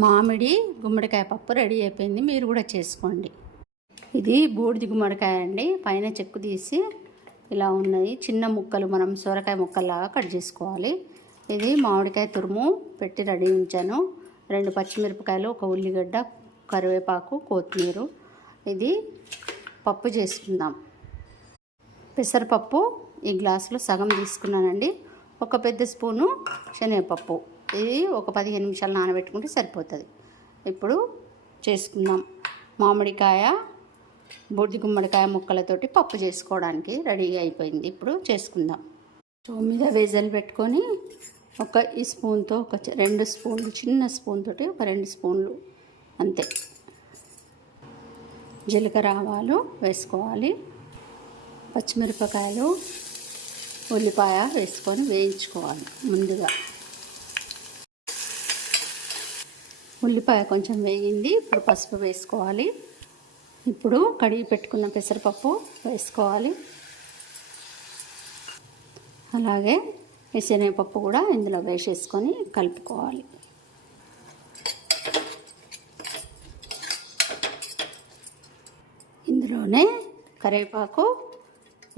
మామిడి గుమ్మడికాయ పప్పు రెడీ అయిపోయింది. మీరు కూడా చేసుకోండి. ఇది బూడిది గుమ్మడికాయ అండి. పైన చెక్కు తీసి ఇలా ఉన్నాయి. చిన్న ముక్కలు మనం సొరకాయ ముక్కల్లాగా కట్ చేసుకోవాలి. ఇది మామిడికాయ తురుము పెట్టి రెడీ ఉంచాను. 2 పచ్చిమిరపకాయలు, 1 ఉల్లిగడ్డ, కరివేపాకు, కొత్తిమీర. ఇది పప్పు చేసుకుందాం. పెసరపప్పు ఈ గ్లాసులో సగం తీసుకున్నానండి. 1 పెద్ద స్పూను శనగపప్పు. ఇది ఒక 15 నిమిషాలు నానబెట్టుకుంటే సరిపోతుంది. ఇప్పుడు చేసుకుందాం. మామిడికాయ బూడిద గుమ్మడికాయ ముక్కలతోటి పప్పు చేసుకోవడానికి రెడీ అయిపోయింది. ఇప్పుడు చేసుకుందాం. స్టవ్ మీద వేజలు పెట్టుకొని ఈ స్పూన్తో 2 స్పూన్లు, చిన్న స్పూన్ తోటి 2 స్పూన్లు అంతే జీలకర్ర ఆవాలు వేసుకోవాలి. పచ్చిమిరపకాయలు, ఉల్లిపాయ వేసుకొని వేయించుకోవాలి. ముందుగా ఉల్లిపాయ కొంచెం వేగింది. ఇప్పుడు పసుపు వేసుకోవాలి. ఇప్పుడు కడిగి పెట్టుకున్న పెసరపప్పు వేసుకోవాలి. అలాగే శనగపప్పు కూడా ఇందులో వేసేసుకొని కలుపుకోవాలి. ఇందులోనే కరివేపాకు,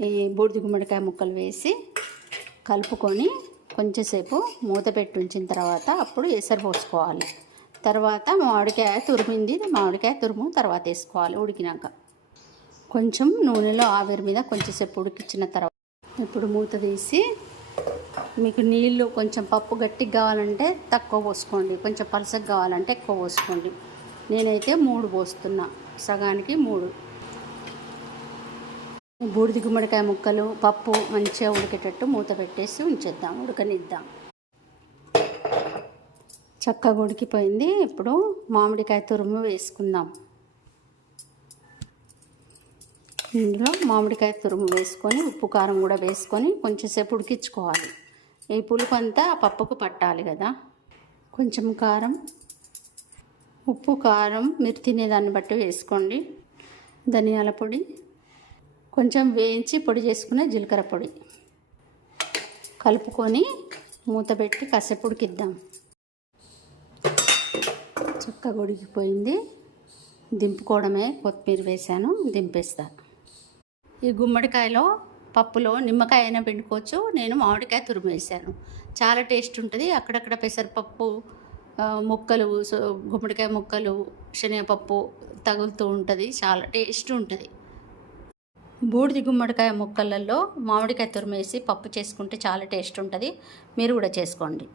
ఈ బూడిద గుమ్మడికాయ ముక్కలు వేసి కలుపుకొని కొంచెంసేపు మూత పెట్టి ఉంచిన తర్వాత అప్పుడు ఎసరు పోసుకోవాలి. తర్వాత మామిడికాయ తురుము తర్వాత వేసుకోవాలి. ఉడికినాక కొంచెం నూనెలో ఆవిరి మీద కొంచెంసేపు ఉడికించిన తర్వాత ఇప్పుడు మూత తీసి, మీకు నీళ్ళు కొంచెం పప్పు గట్టిగా కావాలంటే తక్కువ పోసుకోండి, కొంచెం పలసగా కావాలంటే ఎక్కువ పోసుకోండి. నేనైతే 3 పోస్తున్నా, సగానికి 3. బూడిద గుమ్మడికాయ ముక్కలు పప్పు మంచిగా ఉడికేటట్టు మూత పెట్టేసి ఉంచేద్దాం, ఉడకనిద్దాం. చక్కగా ఉడికిపోయింది. ఇప్పుడు మామిడికాయ తురుము వేసుకుందాం. ఇందులో మామిడికాయ తురుము వేసుకొని ఉప్పు కారం కూడా వేసుకొని కొంచెంసేపు ఉడికించుకోవాలి. ఈ పులుపు అంతా పప్పుకు పట్టాలి కదా. కొంచెం కారం, ఉప్పు, కారం మీరు తినేదాన్ని బట్టి వేసుకోండి. ధనియాల పొడి, కొంచెం వేయించి పొడి చేసుకున్న జీలకర్ర పొడి కలుపుకొని మూత పెట్టి కాసేపు ఉడికిద్దాం. చక్కగా ఉడికిపోయింది. దింపుకోవడమే. కొత్తిమీర వేసాను, దింపేస్తా. ఈ గుమ్మడికాయలో పప్పులో నిమ్మకాయ అయినా పిండుకోవచ్చు. నేను మామిడికాయ తురుము వేసాను. చాలా టేస్ట్ ఉంటుంది. అక్కడక్కడ పెసరపప్పు ముక్కలు, గుమ్మడికాయ ముక్కలు, శనగపప్పు తగులుతూ ఉంటుంది. చాలా టేస్ట్ ఉంటుంది. బూడిద గుమ్మడికాయ ముక్కలలో మామిడికాయ తురుము వేసి పప్పు చేసుకుంటే చాలా టేస్ట్ ఉంటుంది. మీరు కూడా చేసుకోండి.